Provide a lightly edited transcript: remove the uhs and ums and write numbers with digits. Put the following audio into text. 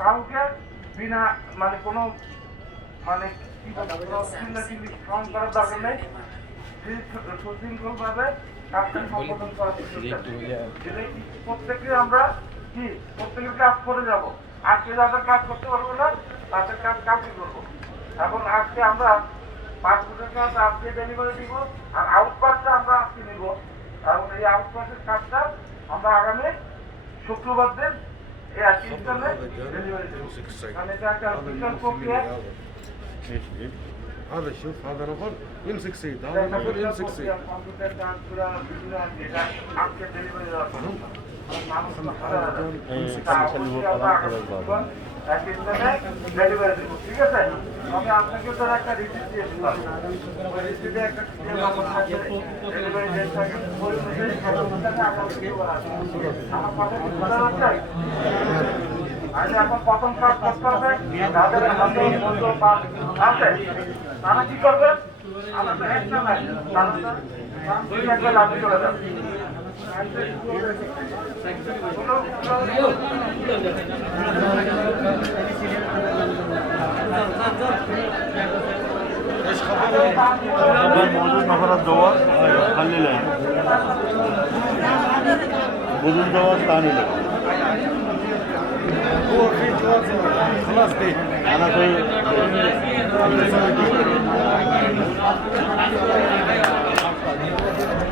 কাউকে বিনা মানে কোনো মানে করার দরকার নেই, সুশৃঙ্খল ভাবে কাজটা সম্পাদন করার প্রত্যেকে আমরা কি প্রত্যেকের কাজ করে যাব। আজকে যাদের কাজ করতে পারবো না তাদের কাজ কালকে করবো। এবং আজকে আমরা পাসপোর্টের কাজ আজকে ডেলিভারি দিব, আর আউটপাসটা আমরা আজকে নিব, এবং এই আউটপাসের কাজটা আমরা আগামী শুক্রবার দিন এই আজকে ডেলিভারি দেবো। কারণ এটা একটা বিশাল প্রক্রিয়া। هذا شوف هذا نفر يمسك سيد، هذا نفر يمسك سيد. ঠিক আছে, আমি আপনাকে তো একটা রিসিপ্ট দিয়ে দিলাম, ওই রিসিপ্টে একটা আমার কথা বুঝতে পারছেন? আজ এখন প্রথম কাজ করতে হবে, যাদের হাতে বন্ধ আছে তারা কি করবে? আমার তো হেড না নাই, দুই একবার লাভ চলে যাবে। خبر موجود نفر الدوار خلي له بدون دوار ثاني له هو في جواب خلاص دي انا في